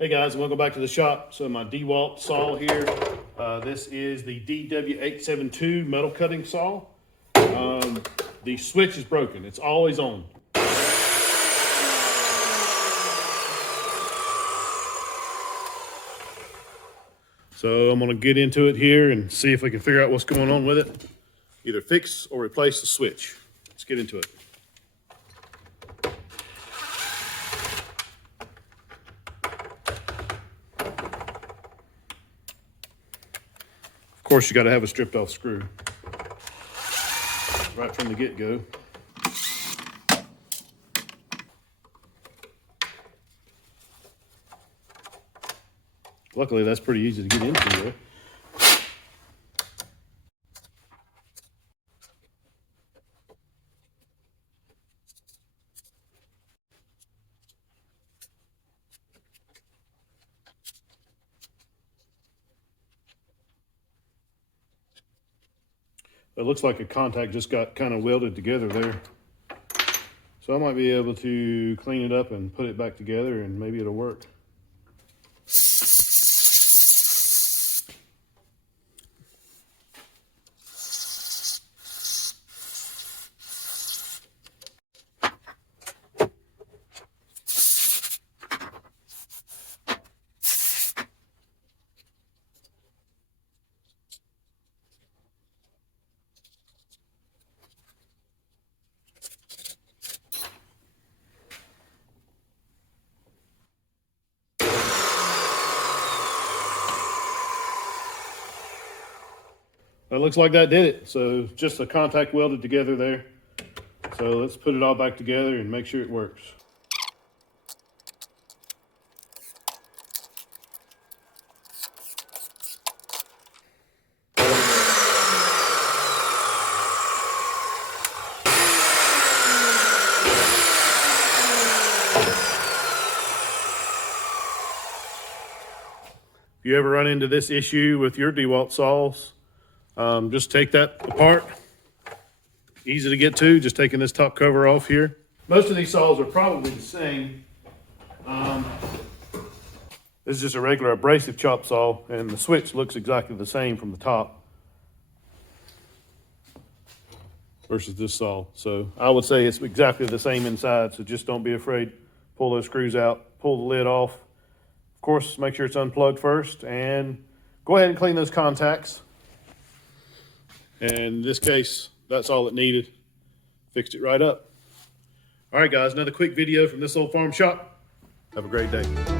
Hey guys, welcome back to the shop. So my Dewalt saw here. This is the DW872 metal cutting saw. The switch is broken. It's always on. So I'm gonna get into it here and see if we can figure out what's going on with it. Either fix or replace the switch. Let's get into it. Of course, you got to have a stripped off screw right from the get-go. Luckily, that's pretty easy to get into though. It looks like a contact just got kind of welded together there. So I might be able to clean it up and put it back together and maybe it'll work. It looks like that did it. So just a contact welded together there. So let's put it all back together and make sure it works. If you ever run into this issue with your Dewalt saws, just take that apart. Easy to get to, just taking this top cover off here. Most of these saws are probably the same. This is just a regular abrasive chop saw, and the switch looks exactly the same from the top versus this saw. So I would say it's exactly the same inside, so just don't be afraid. Pull those screws out, pull the lid off. Of course, make sure it's unplugged first, and go ahead and clean those contacts. And in this case, that's all it needed. Fixed it right up. All right, guys, another quick video from this old farm shop. Have a great day.